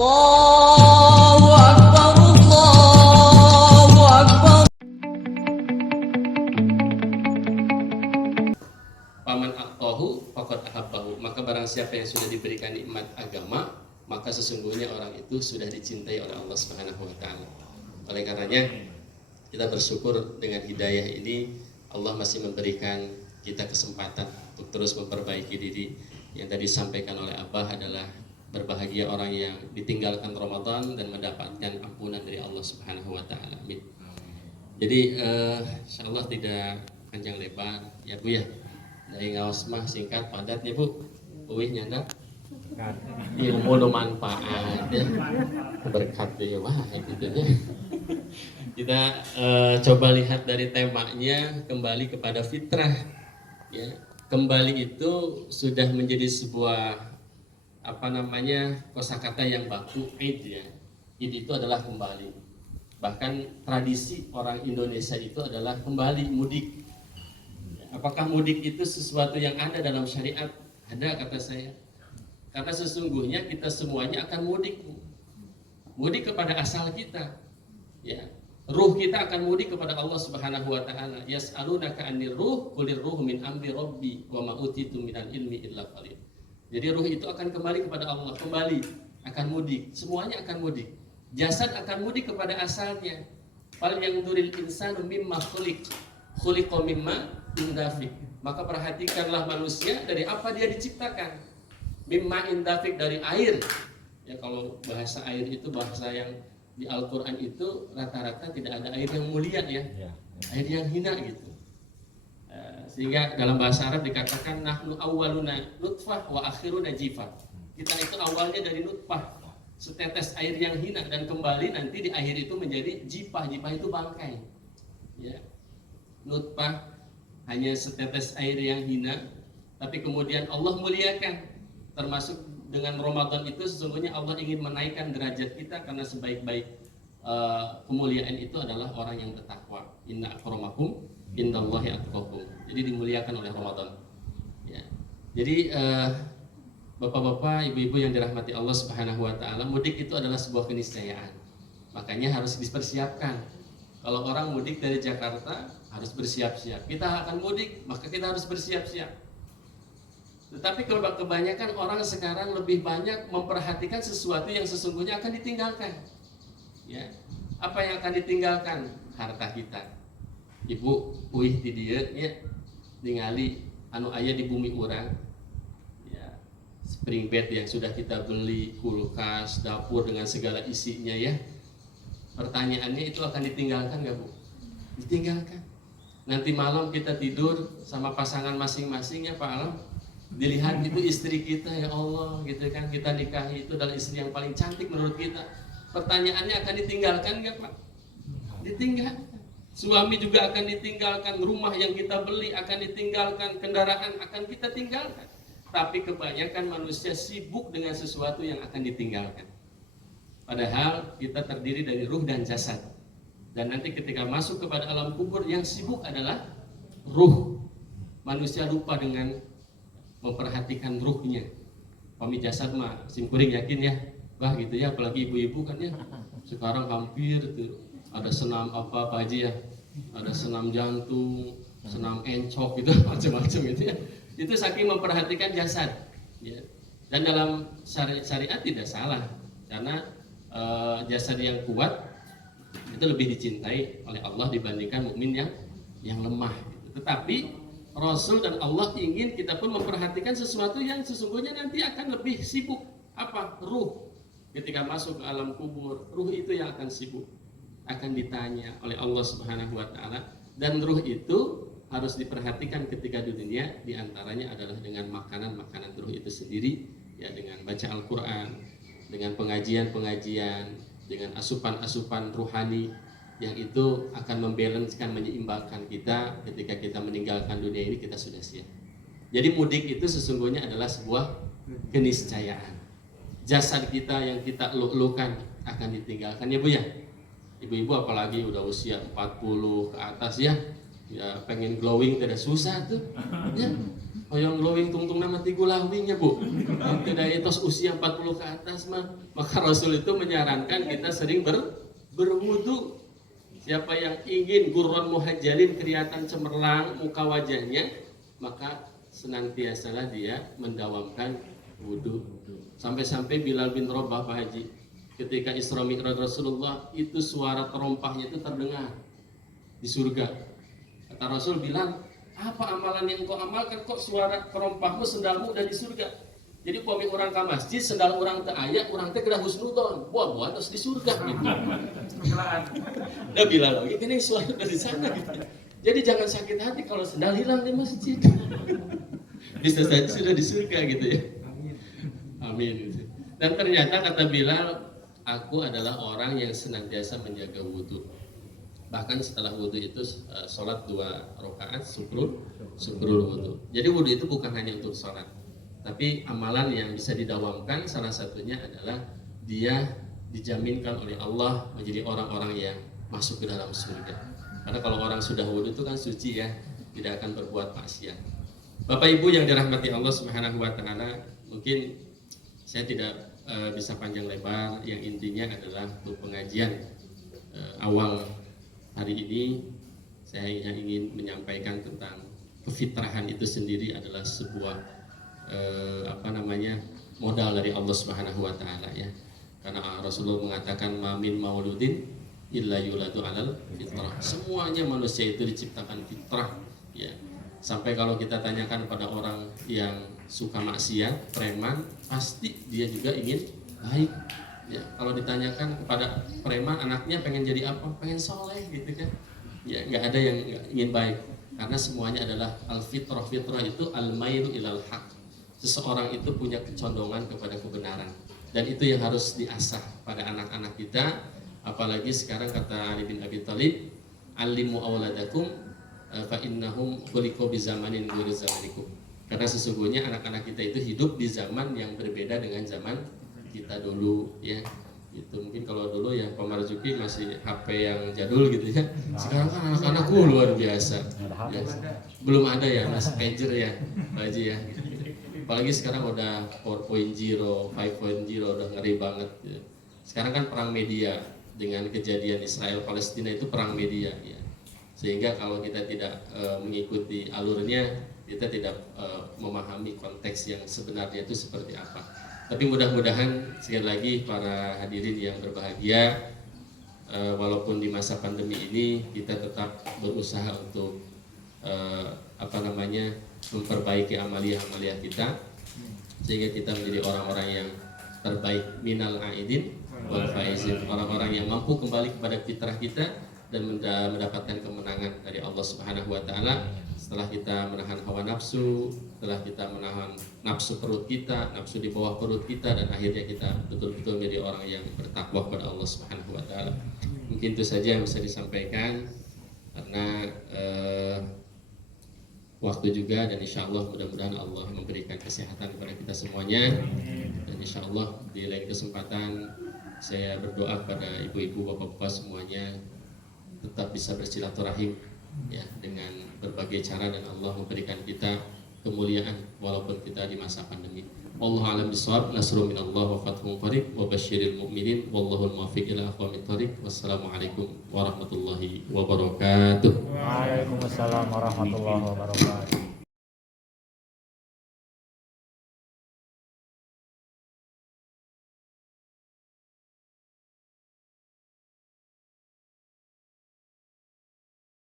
Allahu Akbar, Allahu Akbar. Paman aqtahu faqad ahabbahu, maka barang siapa yang sudah diberikan nikmat agama, maka sesungguhnya orang itu sudah dicintai oleh Allah Subhanahu wa taala. Oleh karenanya kita bersyukur dengan hidayah ini Allah masih memberikan kita kesempatan untuk terus memperbaiki diri. Yang tadi disampaikan oleh Abah adalah berbahagia orang yang ditinggalkan Ramadan dan mendapatkan ampunan dari Allah Subhanahu wa taala. Amin. Jadi insyaallah tidak panjang lebar ya Bu ya. Dari ngaos mah singkat padat ya Bu. Uih nyanda ilmu nu manfaat ya. Berkat ya wah itu ya. Kita coba lihat dari temanya kembali kepada fitrah ya. Kembali itu sudah menjadi sebuah kosakata yang baku. Id ya. Id itu adalah kembali. Bahkan tradisi orang Indonesia itu adalah kembali mudik. Apakah mudik itu sesuatu yang ada dalam syariat? Ada kata saya. Karena sesungguhnya kita semuanya akan mudik. Mudik kepada asal kita. Ya. Ruh kita akan mudik kepada Allah Subhanahu wa taala. Yas'alunaka 'anir ruh, qulir ruhu min amri rabbi wa ma utitu minal ilmi illa qalil. Jadi ruh itu akan kembali kepada Allah, kembali akan mudik, semuanya akan mudik. Jasad akan mudik kepada asalnya. Fal yang duril insanu mimma khuliqa mimma indafik. Maka perhatikanlah manusia dari apa dia diciptakan. Mimma indafik, dari air. Ya kalau bahasa air itu bahasa yang di Al-Qur'an itu rata-rata tidak ada air yang mulia ya. Air yang hina gitu. Sehingga dalam bahasa Arab dikatakan nahnu awwaluna nutfah wa akhiruna jifah. Kita itu awalnya dari nutfah, setetes air yang hina, dan kembali nanti di akhir itu menjadi jifah. Jifah itu bangkai. Ya. Nutfah hanya setetes air yang hina, tapi kemudian Allah muliakan. Termasuk dengan Ramadan itu sesungguhnya Allah ingin menaikkan derajat kita, karena sebaik-baik kemuliaan itu adalah orang yang bertakwa. Inna akramakum indallahi atqakum. Jadi dimuliakan oleh Ramadan. Ya. Jadi bapak-bapak, ibu-ibu yang dirahmati Allah Subhanahu wa taala, mudik itu adalah sebuah keniscayaan. Makanya harus dipersiapkan. Kalau orang mudik dari Jakarta harus bersiap-siap. Kita akan mudik, maka kita harus bersiap-siap. Tetapi kalau kebanyakan orang sekarang lebih banyak memperhatikan sesuatu yang sesungguhnya akan ditinggalkan. Ya. Apa yang akan ditinggalkan? Harta kita. Ibu uih di dieu nya ningali anu aya di bumi urang. Ya, spring bed yang sudah kita beli, kulkas, dapur dengan segala isinya ya. Pertanyaannya itu akan ditinggalkan enggak, Bu? Ditinggalkan. Nanti malam kita tidur sama pasangan masing-masing ya Pak Alam. Dilihat itu istri kita, ya Allah gitu kan, kita nikahi itu adalah istri yang paling cantik menurut kita. Pertanyaannya akan ditinggalkan enggak Pak? Ditinggalkan. Suami juga akan ditinggalkan, rumah yang kita beli akan ditinggalkan, kendaraan akan kita tinggalkan. Tapi kebanyakan manusia sibuk dengan sesuatu yang akan ditinggalkan. Padahal kita terdiri dari ruh dan jasad. Dan nanti ketika masuk kepada alam kubur, yang sibuk adalah ruh. Manusia lupa dengan memperhatikan ruhnya. Pami jasad mah simkuring yakin ya, bah gitu ya, apalagi ibu-ibu kan ya. Sekarang hampir tuh ada senam apa aja ya, ada senam jantung, senam encok gitu, macam-macam gitu ya. Itu saking memperhatikan jasad. Ya. Dan dalam syariat tidak salah, karena jasad yang kuat itu lebih dicintai oleh Allah dibandingkan mukmin yang lemah. Gitu. Tetapi Rasul dan Allah ingin kita pun memperhatikan sesuatu yang sesungguhnya nanti akan lebih sibuk. Apa? Ruh. Ketika masuk ke alam kubur, ruh itu yang akan sibuk, akan ditanya oleh Allah Subhanahu wa taala, dan ruh itu harus diperhatikan ketika di dunia, diantaranya adalah dengan makanan ruh itu sendiri, ya, dengan baca Al-Qur'an, dengan pengajian-pengajian, dengan asupan-asupan ruhani yang itu akan membalancekan, menyeimbangkan kita ketika kita meninggalkan dunia ini, kita sudah siap. Jadi mudik itu sesungguhnya adalah sebuah keniscayaan. Jasad kita yang kita eluk-elukan akan ditinggalkan ya Bu ya. Ibu-ibu apalagi udah usia 40 ke atas ya, Ya pengen glowing tidak susah tuh. Ya. Hoyong glowing tungtung nama tigu lawingnya bu. Tidak etos usia 40 ke atas mah. Maka Rasul itu menyarankan kita sering berwudu. Siapa yang ingin gurron muhajjalin kelihatan cemerlang muka wajahnya, maka senantiasalah dia mendawamkan wudu. Sampai-sampai Bilal bin Rabah Pak Haji, ketika Isra Mi'raj Rasulullah itu suara terompahnya itu terdengar di surga. Kata Rasul bilang, apa amalan yang kau amalkan kok suara terompahmu sendalmu udah di surga. Jadi pami orang ke masjid sendal orang teu aya, orang teh kena husnudon. Buah terus di surga gitu. Udah bilang lagi ini suara dari sana gitu. Jadi jangan sakit hati kalau sendal hilang di masjid. Bisa saja sudah di surga gitu ya. Amin. Dan ternyata kata Bilal, aku adalah orang yang senantiasa menjaga wudhu. Bahkan setelah wudhu itu sholat 2 rakaat syukrul wudhu. Jadi wudhu itu bukan hanya untuk sholat, tapi amalan yang bisa didawamkan salah satunya adalah dia dijaminkan oleh Allah menjadi orang-orang yang masuk ke dalam surga. Karena kalau orang sudah wudhu itu kan suci ya, tidak akan berbuat maksiat. Bapak Ibu yang dirahmati Allah Subhanahu wa taala, mungkin saya tidak bisa panjang lebar, yang intinya adalah untuk pengajian awal hari ini saya hanya ingin menyampaikan tentang kefitrahan itu sendiri adalah sebuah modal dari Allah Subhanahu wa taala ya. Karena Rasulullah mengatakan mamin mauludin illa yuladu alal fitrah. Semuanya manusia itu diciptakan fitrah ya. Sampai kalau kita tanyakan pada orang yang suka maksiat, preman, pasti dia juga ingin baik. Ya, kalau ditanyakan kepada preman anaknya pengen jadi apa? Pengen soleh gitu kan? Ya, nggak ada yang ingin baik. Karena semuanya adalah al-fitrah. Fitrah itu al-mailu ilal haq. Seseorang itu punya kecondongan kepada kebenaran. Dan itu yang harus diasah pada anak-anak kita. Apalagi sekarang kata Ali bin Abi Thalib, alimu awladakum fa innahum khuliqu bi zamanin ghairi zamanikum. Karena sesungguhnya anak-anak kita itu hidup di zaman yang berbeda dengan zaman kita dulu ya. Itu mungkin kalau dulu ya Pak Marzuki masih HP yang jadul gitu ya. Sekarang kan anak-anakku luar biasa. Ya, belum ada ya Mas pager ya, Pak Haji ya. Apalagi sekarang udah 4.0, 5.0 udah ngeri banget ya. Sekarang kan perang media dengan kejadian Israel Palestina itu perang media ya. Sehingga kalau kita tidak mengikuti alurnya, kita tidak memahami konteks yang sebenarnya itu seperti apa. Tapi mudah-mudahan sekali lagi para hadirin yang berbahagia, walaupun di masa pandemi ini kita tetap berusaha untuk memperbaiki amaliyah-amaliyah kita, sehingga kita menjadi orang-orang yang terbaik minal aidin wal faizin, orang-orang yang mampu kembali kepada fitrah kita dan mendapatkan kemenangan dari Allah Subhanahu wa taala setelah kita menahan hawa nafsu, setelah kita menahan nafsu perut kita, nafsu di bawah perut kita, dan akhirnya kita betul-betul menjadi orang yang bertakwa kepada Allah Subhanahu wa taala. Mungkin itu saja yang bisa disampaikan karena waktu juga, dan insya Allah mudah-mudahan Allah memberikan kesehatan kepada kita semuanya, dan insya Allah di lain kesempatan saya berdoa pada ibu-ibu, bapak-bapak semuanya tetap bisa bersilaturahim ya dengan berbagai cara, dan Allah memberikan kita kemuliaan walaupun kita di masa pandemi. Wallahu a'lam bishawab. Nasrun minallah wa fathun qarib wa basyiril mu'minin wallahu al-muwaffiq ila aqwamit thoriq. Wassalamualaikum warahmatullahi wabarakatuh. Waalaikumsalam warahmatullahi wabarakatuh.